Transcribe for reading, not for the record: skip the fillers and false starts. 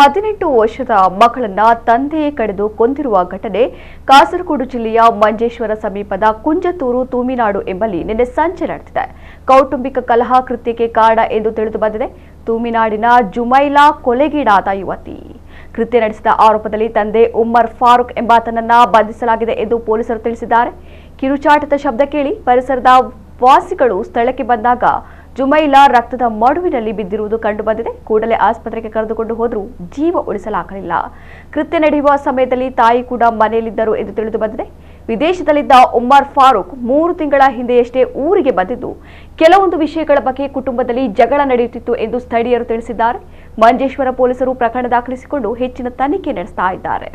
18 ವರ್ಷದ ಮಕ್ಕಳನ್ನ ತಂದೆಯೇ ಕಡಿದು ಕೊಂದಿರುವ ಘಟನೆ ಕಾಸರಗೋಡು ಜಿಲ್ಲೆಯ ಮಂಜೇಶ್ವರ ಸಮೀಪದ ಕುಂಜತೂರು ತೂಮಿನಾಡು ಎಂಬಲ್ಲಿ ನಿನ್ನೆ ಸಂಜೆ ನಡೆದಿದೆ. ಕೌಟುಂಬಿಕ ಕಲಹ ಕೃತ್ಯಕ್ಕೆ ಕಾರಣ ಎಂದು ತಿಳಿದು ಬಂದಿದೆ. ತೂಮಿನಾಡಿನ ಜುಮೈಲಾ ಕೊಲೆಗೀಡಾದ ಯುವತಿ. ಕೃತ್ಯ ನಡೆಸಿದ ಆರೋಪದಲ್ಲಿ ತಂದೆ ಉಮ್ಮರ್ ಫಾರೂಕ್ ಎಂಬಾತನನ್ನ ಬಂಧಿಸಲಾಗಿದೆ ಎಂದು ಪೊಲೀಸರು ತಿಳಿಸಿದ್ದಾರೆ. ಕಿರುಚಾಟದ ಶಬ್ದ ಕೇಳಿ ಪರಿಸರದ ವಾಸಿಗಳು ಸ್ಥಳಕ್ಕೆ ಬಂದಾಗ ಜುಮೈಲಾ ರಕ್ತದ ಮಡುವಿನಲ್ಲಿ ಬಿದ್ದಿರುವುದು ಕಂಡುಬಂದಿದೆ. ಕೂಡಲೇ ಆಸ್ಪತ್ರೆಗೆ ಕರೆದುಕೊಂಡು ಹೋದರೂ ಜೀವ ಉಳಿಸಲಾಗಲಿಲ್ಲ. ಕೃತ್ಯ ನಡೆಯುವ ಸಮಯದಲ್ಲಿ ತಾಯಿ ಕೂಡ ಮನೆಯಲ್ಲಿದ್ದರು ಎಂದು ತಿಳಿದು ಬಂದಿದೆ. ವಿದೇಶದಲ್ಲಿದ್ದ ಉಮ್ಮರ್ ಫಾರೂಕ್ 3 ತಿಂಗಳ ಹಿಂದೆಯಷ್ಟೇ ಊರಿಗೆ ಬಂದಿದ್ದು ಕೆಲವೊಂದು ವಿಷಯಗಳ ಬಗ್ಗೆ ಕುಟುಂಬದಲ್ಲಿ ಜಗಳ ನಡೆಯುತ್ತಿತ್ತು ಎಂದು ಸ್ಥಳೀಯರು ತಿಳಿಸಿದ್ದಾರೆ. ಮಂಜೇಶ್ವರ ಪೊಲೀಸರು ಪ್ರಕರಣ ದಾಖಲಿಸಿಕೊಂಡು ಹೆಚ್ಚಿನ ತನಿಖೆ ನಡೆಸ್ತಾ ಇದ್ದಾರೆ.